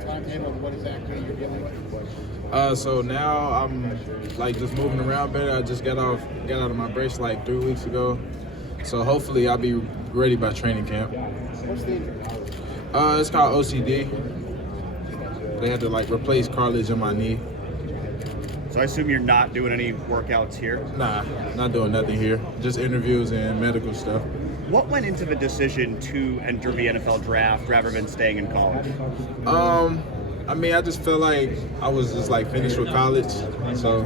timetable and what exactly you're dealing with? So now I'm like just moving around better. I just got out of my brace like 3 weeks ago. So hopefully I'll be ready by training camp. What's the injury? It's called OCD. They had to like replace cartilage in my knee. So I assume you're not doing any workouts here? Nah, not doing nothing here. Just interviews and medical stuff. What went into the decision to enter the NFL draft rather than staying in college? I mean, I just feel like I was just like finished with college. So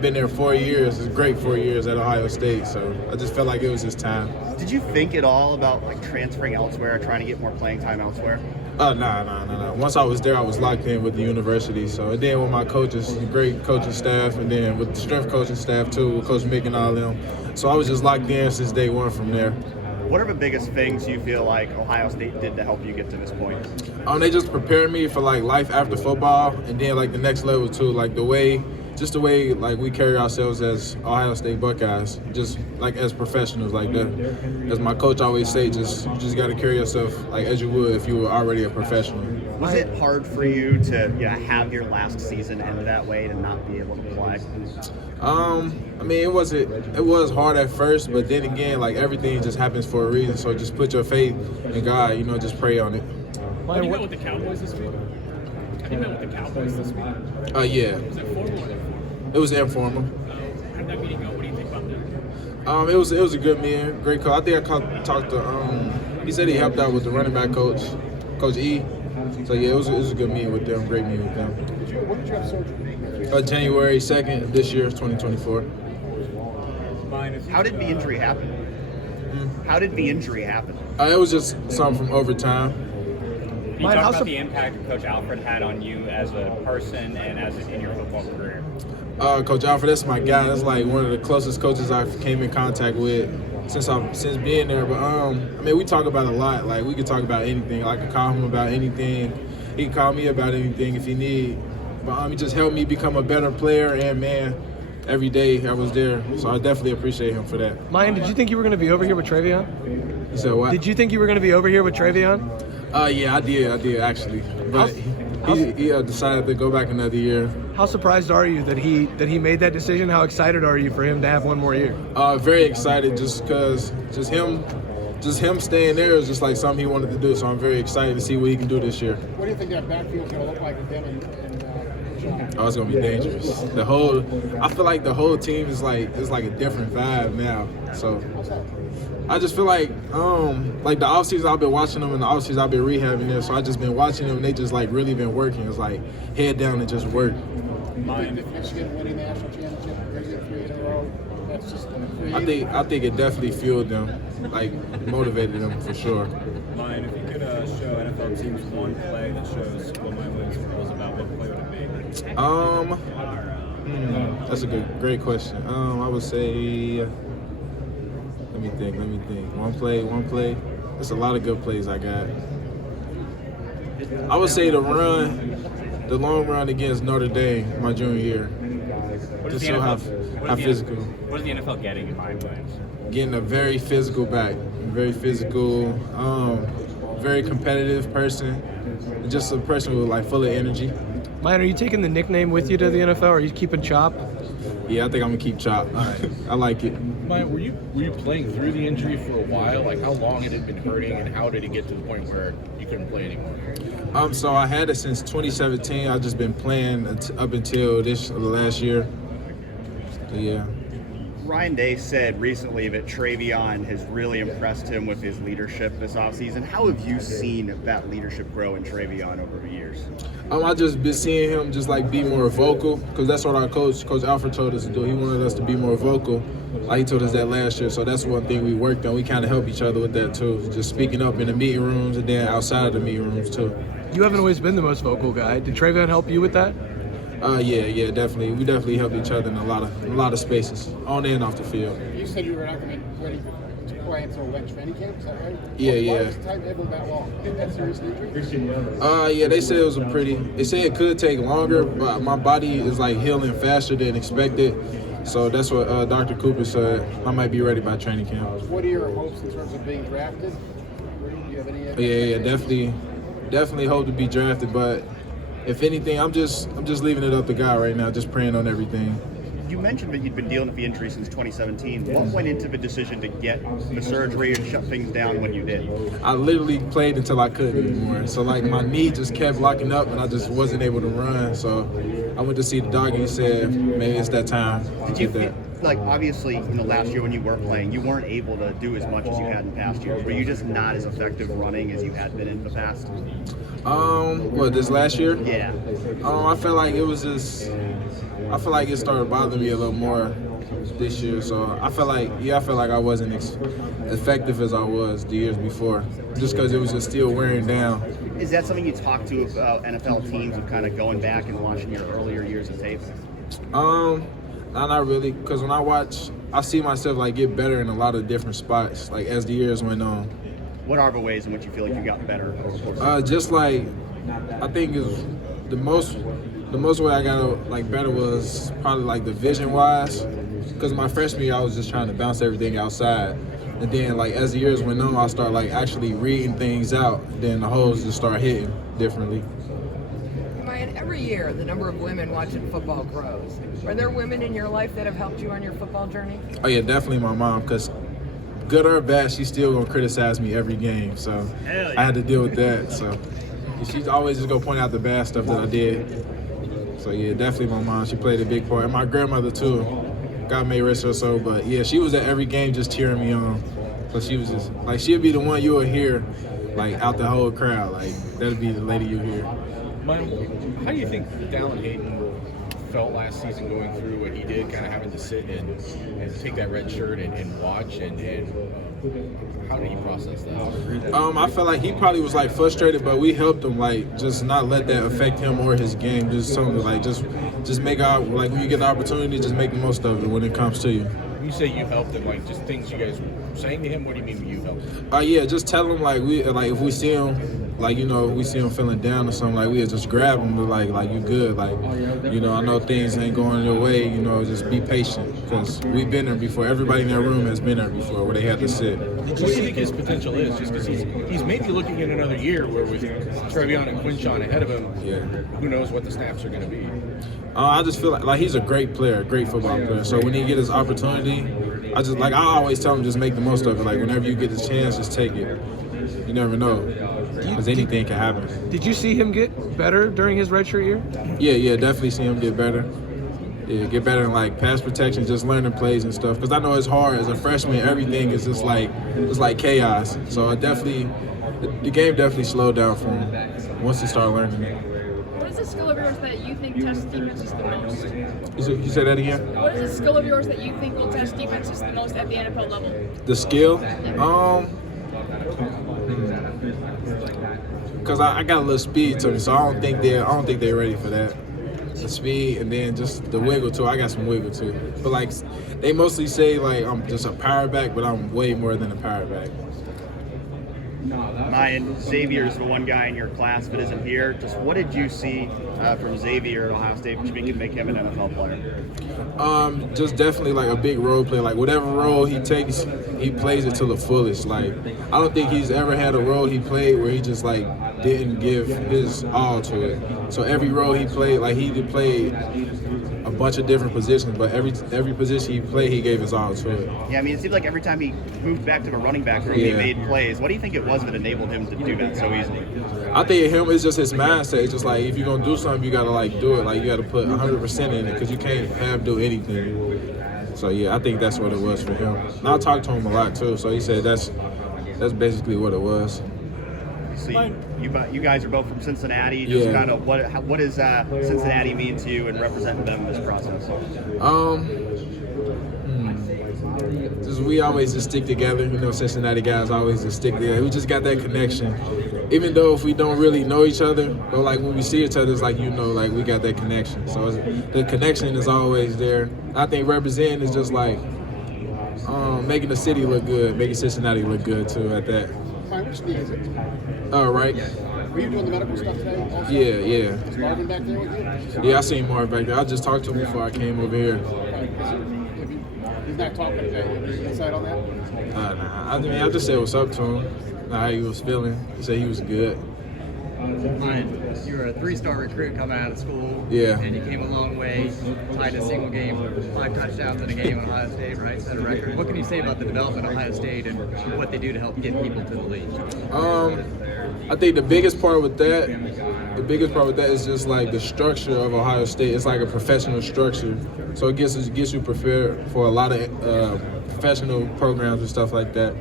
been there 4 years. It's great 4 years at Ohio State. So I just felt like it was just time. Did you think at all about like transferring elsewhere, trying to get more playing time elsewhere? Nah. Once I was there, I was locked in with the university. So and then with my coaches, great coaching staff, and then with the strength coaching staff too, with Coach Mick and all them. So I was just locked in since day one from there. What are the biggest things you feel like Ohio State did to help you get to this point? They just prepared me for like life after football, and then like the next level too, like the way like we carry ourselves as Ohio State Buckeyes, just like as professionals, like that. As my coach always say, you just got to carry yourself like as you would if you were already a professional. Was it hard for you to have your last season end that way to not be able to play? I mean, it was hard at first, but then again, like everything just happens for a reason. So just put your faith in God, just pray on it. Have you met with the Cowboys this week? Yeah. Was it formal or informal? It was informal. How did that meeting go? What do you think about that? It was a good meeting, great coach. I think I talked to he said he helped out with the running back coach, Coach E. So yeah, it was a good meeting with them, great meeting with them. When did you have surgery? January 2nd this year, 2024. How did the injury happen? How did the injury happen? It was just something from overtime. Can you talk about the impact Coach Alfred had on you as a person and in your football career? Coach Alfred, that's my guy. That's like one of the closest coaches I've came in contact with since being there. But I mean, we talk about a lot. Like we could talk about anything. I could call him about anything. He can call me about anything if he need. But he just helped me become a better player and man. Every day I was there, so I definitely appreciate him for that. Miyan, did you think you were going to be over here with Travion? You said what? Did you think you were going to be over here with Travion? Yeah, I did actually. But he decided to go back another year. How surprised are you that he made that decision? How excited are you for him to have one more year? Very excited, just because him staying there is just like something he wanted to do. So I'm very excited to see what he can do this year. What do you think that backfield's going to look like with him and Oh, it's gonna be dangerous. I feel like the whole team is like a different vibe now. So I just feel like the offseason I've been watching them, and the offseason I've been rehabbing them. So I just been watching them, and they just like really been working. It's like head down and just work. Michigan winning the national championship, bringing 3 in a row. That's just I think it definitely fueled them, like motivated them for sure. Miyan, if you could show NFL teams one play that shows what my wins was about, what play would it be? That's a great question. I would say, let me think. One play. There's a lot of good plays I got. I would say the long run against Notre Dame my junior year. Just show how physical. What is the NFL getting in mind wins? Getting a very physical back, very physical, very competitive person, just a person with like full of energy. Miyan, are you taking the nickname with you to the NFL, or are you keeping Chop? Yeah, I think I'm gonna keep Chop. I like it. Miyan, were you playing through the injury for a while? Like, how long had it been hurting, and how did it get to the point where you couldn't play anymore? So I had it since 2017. I've just been playing up until the last year. So, yeah. Ryan Day said recently that Travion has really impressed him with his leadership this offseason. How have you seen that leadership grow in Travion over the years? I just been seeing him just like be more vocal, because that's what our Coach Alfred told us to do. He wanted us to be more vocal. Like he told us that last year. So that's one thing we worked on. We kind of help each other with that too. Just speaking up in the meeting rooms and then outside of the meeting rooms too. You haven't always been the most vocal guy. Did Travion help you with that? Yeah, definitely. We definitely helped each other in a lot of spaces, on and off the field. You said you were not going to be ready to play until next training camp, is that right? Yeah. Why was the timetable that long? That serious injury? Yeah, they said it was they said it could take longer, but my body is like healing faster than expected. So that's what Dr. Cooper said. I might be ready by training camp. What are your hopes in terms of being drafted? Do you have any? Yeah, definitely hope to be drafted, but if anything, I'm just leaving it up to God right now, just praying on everything. You mentioned that you'd been dealing with the injury since 2017. What went into the decision to get the surgery and shut things down when you did? I literally played until I couldn't anymore. So like my knee just kept locking up and I just wasn't able to run. So I went to see the doctor. He said maybe it's that time. Did you feel, like, obviously, last year when you were playing, you weren't able to do as much as you had in past years. Were you just not as effective running as you had been in the past? This last year? Yeah. I felt like I feel like it started bothering me a little more this year. So I felt like I wasn't effective as I was the years before, just because it was just still wearing down. Is that something you talk to about NFL teams of kind of going back and watching your earlier years of tape? Not really, because when I watch, I see myself like get better in a lot of different spots, like as the years went on. What are the ways in which you feel like you got better? Just like, I think is the most way I got like better was probably like the vision wise, because my freshman year I was just trying to bounce everything outside, and then like as the years went on, I started like actually reading things out. Then the holes just start hitting differently. Miyan, every year the number of women watching football grows. Are there women in your life that have helped you on your football journey? Oh yeah, definitely my mom, because good or bad, she's still gonna criticize me every game. So I had to deal with that. So she's always just gonna point out the bad stuff that I did. So yeah, definitely my mom. She played a big part, and my grandmother too. God may rest her soul, but yeah, she was at every game just cheering me on. So she was just like, she'll be the one you'll hear like out the whole crowd. Like that'll be the lady you hear. How do you think Dallin Hayden felt last season going through what he did, kind of having to sit and take that red shirt and watch, and how did he process that? I felt like he probably was like frustrated, but we helped him like just not let that affect him or his game. Just something like just make out like when you get the opportunity, just make the most of it when it comes to you. When you say you helped him, like just things you guys were saying to him, what do you mean you helped him? Yeah, just tell him like if we see him. Like, we see him feeling down or something, like, we'll just grab him, but like, you good. Like, I know things ain't going your way, just be patient. Because we've been there before. Everybody in that room has been there before where they had to sit. What do you think his potential is? Just because he's maybe looking at another year where with Trevion and Quinshon ahead of him, who knows what the snaps are going to be. I just feel like he's a great player, a great football player. So when he get his opportunity, I always tell him just make the most of it. Like, whenever you get the chance, just take it. You never know. Because anything can happen. Did you see him get better during his redshirt year? Yeah, definitely see him get better. Yeah, get better in like pass protection, just learning plays and stuff. Because I know it's hard as a freshman. Everything is just like chaos. So the game definitely slowed down for him once he started learning it. What is a skill of yours that you think tests defenses the most? You say that again? What is a skill of yours that you think will test defenses the most at the NFL level? The skill? Because I got a little speed to me, so I don't think they're ready for that. The speed and then just the wiggle too. I got some wiggle too. But like they mostly say like I'm just a power back, but I'm way more than a power back. Miyan, Xavier's the one guy in your class that isn't here. Just what did you see from Xavier at Ohio State which can make him an NFL player? Just definitely like a big role player. Like whatever role he takes, he plays it to the fullest. Like I don't think he's ever had a role he played where he just like didn't give his all to it. So every role he played, like he did play a bunch of different positions, but every position he played, he gave his all to it. Yeah, I mean, it seemed like every time he moved back to the running back room, he made plays. What do you think it was that enabled him to do that so easily? I think it's just his mindset. It's just like if you're gonna do something, you gotta like do it. Like you gotta put 100% in it because you can't do anything. So yeah, I think that's what it was for him. And I talked to him a lot too, so he said that's basically what it was. So you guys are both from Cincinnati. Just kind of what does Cincinnati mean to you and representing them in this process? Just we always just stick together. Cincinnati guys always just stick together. We just got that connection. Even though if we don't really know each other, but like when we see each other, it's like like we got that connection. So the connection is always there. I think representing is just like making the city look good, making Cincinnati look good too at that. Which knee is it? Right. Were you doing the medical stuff today also? Yeah. Is Marvin back there with you? Yeah, I seen Marvin back there. I just talked to him before I came over here. He's not talking today. Any insight on that? Nah. I just said what's up to him, how he was feeling. He said he was good. Miyan, you were a 3-star recruit coming out of school. Yeah. And you came a long way, tied a single game, 5 touchdowns in a game at Ohio State, right? Set a record. What can you say about the development of Ohio State and what they do to help get people to the league? I think the biggest part with that is just like the structure of Ohio State. It's like a professional structure, so it gets you prepared for a lot of professional programs and stuff like that.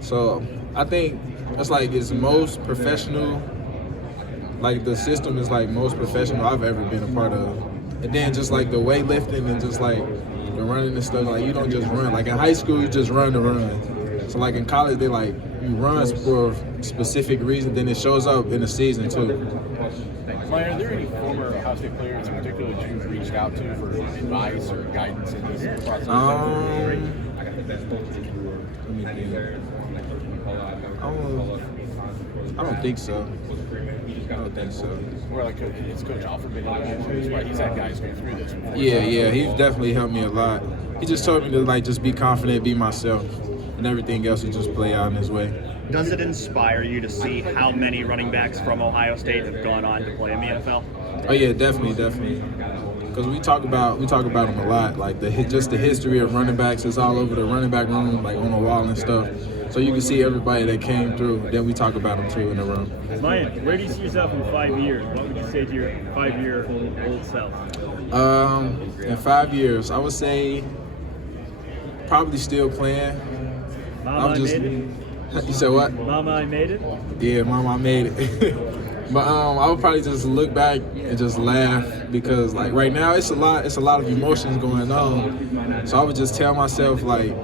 So I think it's most professional. Like the system is like most professional I've ever been a part of. And then just like the weightlifting and just like the running and stuff. Like you don't just run. Like in high school, you just run to run. So like in college, they like you run for a specific reason. Then it shows up in the season too. Miyan, are there any former Ohio State players in particular that you've reached out to for advice or guidance in this process? I don't think so. Or like it's Coach Alfred been right? He's had guys go through this before. Yeah, he's definitely helped me a lot. He just told me to like just be confident, be myself, and everything else will just play out in his way. Does it inspire you to see how many running backs from Ohio State have gone on to play in the NFL? Oh yeah, definitely. Because we talk about them a lot. Like just the history of running backs is all over the running back room, like on the wall and stuff. So you can see everybody that came through. Then we talk about them too in the room. Miyan, where do you see yourself in 5 years? What would you say to your 5-year-old self? In 5 years, I would say probably still playing. Mama, I made it? You said what? Mama, I made it? Yeah, Mama, I made it. But I would probably just look back and just laugh because like right now it's a lot of emotions going on. So I would just tell myself like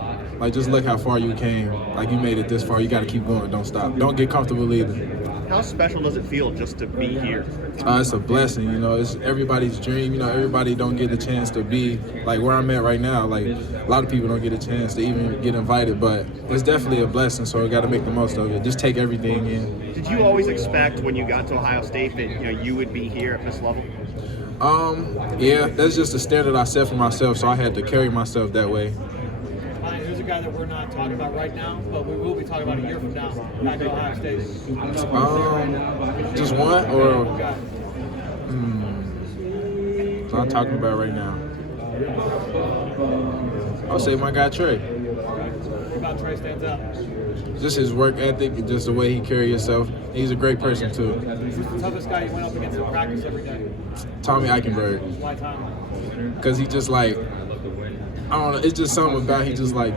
just look how far you came. Like you made it this far, you gotta keep going, don't stop. Don't get comfortable either. How special does it feel just to be here? It's a blessing, you know, it's everybody's dream, you know, everybody don't get the chance to be like where I'm at right now. Like a lot of people don't get a chance to even get invited, but it's definitely a blessing, so we gotta make the most of it. Just take everything in. Did you always expect when you got to Ohio State that you would be here at this level? Yeah, that's just the standard I set for myself, so I had to carry myself that way. Who's a guy that we're not talking about right now, but we will be talking about a year from now, back at Ohio State? Just one, or so I'm talking about right now. I'll say my guy Trey. What about Trey stands out? Just his work ethic and just the way he carries himself. He's a great person too. Who's the toughest guy you went up against in practice every day? Tommy Eichenberg. Why Tommy? Because he just like, I don't know, it's just something about he just like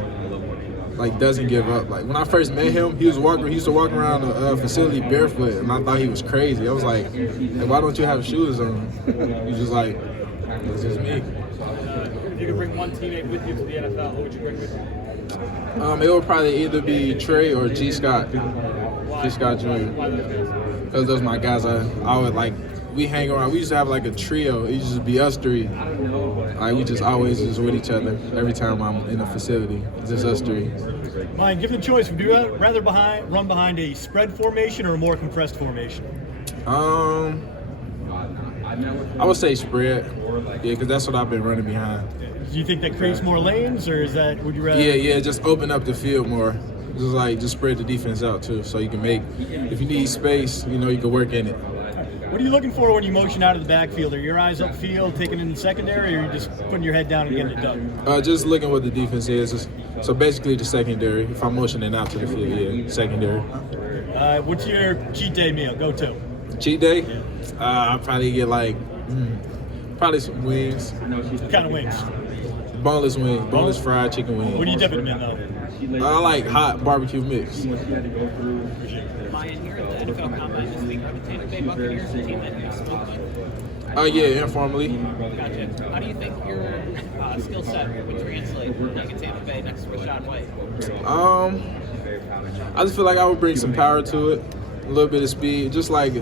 doesn't give up. Like when I first met him, he used to walk around the facility barefoot, and I thought he was crazy. I was like, hey, why don't you have shoes on? He's just like, it's just me. If you could bring one teammate with you to the NFL, who would you bring with you? It would probably either be Trey or G. Scott. G. Scott Jr. Why those guys? Because those are my guys. I would like, we hang around. We used to have like a trio. It used to be us three. Like we just always just with each other every time I'm in a facility. It's just us three. Miyan, given the choice, would you rather run behind a spread formation or a more compressed formation? I would say spread. Yeah, because that's what I've been running behind. Do you think that creates more lanes, or is that, would you rather? Yeah, just open up the field more. Just spread the defense out too, so you can make, if you need space, you know, you can work in it. What are you looking for when you motion out of the backfield? Are your eyes upfield, taking in the secondary, or are you just putting your head down and getting it done? Just looking what the defense is. So basically the secondary. If I'm motioning out to the field, yeah, secondary. What's your cheat day meal? Go to. Cheat day? I'll probably get like, probably some wings. What kind of wings? Boneless wings, boneless fried chicken wings. What are you dipping them in though? I like hot barbecue mix. Miyan, here at the NFL Combine this week, are the Tampa Bay Buccaneers a team that you spoke with? Yeah, informally. Gotcha. How do you think your skill set would translate like in Tampa Bay next to Rashad White? I just feel like I would bring some power to it, a little bit of speed. Just like,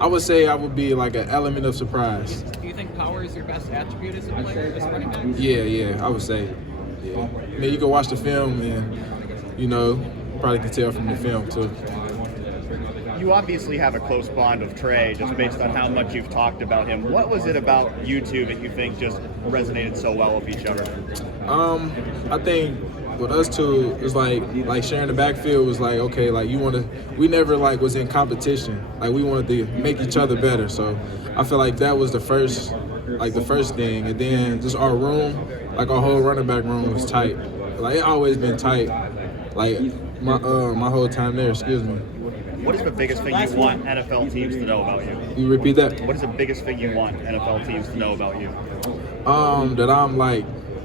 I would say I would be like an element of surprise. Do you think power is your best attribute as a player, as a running back? Yeah, I would say. Yeah. I mean, you can watch the film and, you know, probably can tell from the film too. You obviously have a close bond with Trey, just based on how much you've talked about him. What was it about you two that you think just resonated so well with each other? I think with us two, it's like sharing the backfield was like, okay, like we never like was in competition. Like we wanted to make each other better. So I feel like that was the first thing. And then just our room, like our whole running back room was tight. Like it always been tight. Like my whole time there, excuse me. What is the biggest thing you want NFL teams to know about you? You repeat that? What is the biggest thing you want NFL teams to know about you? That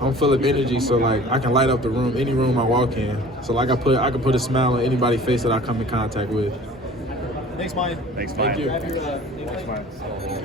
I'm full of energy, so like I can light up the room, any room I walk in. So like I can put a smile on anybody's face that I come in contact with. Thanks, Miyan. Thanks, Miyan. Thank you. Thanks, Miyan.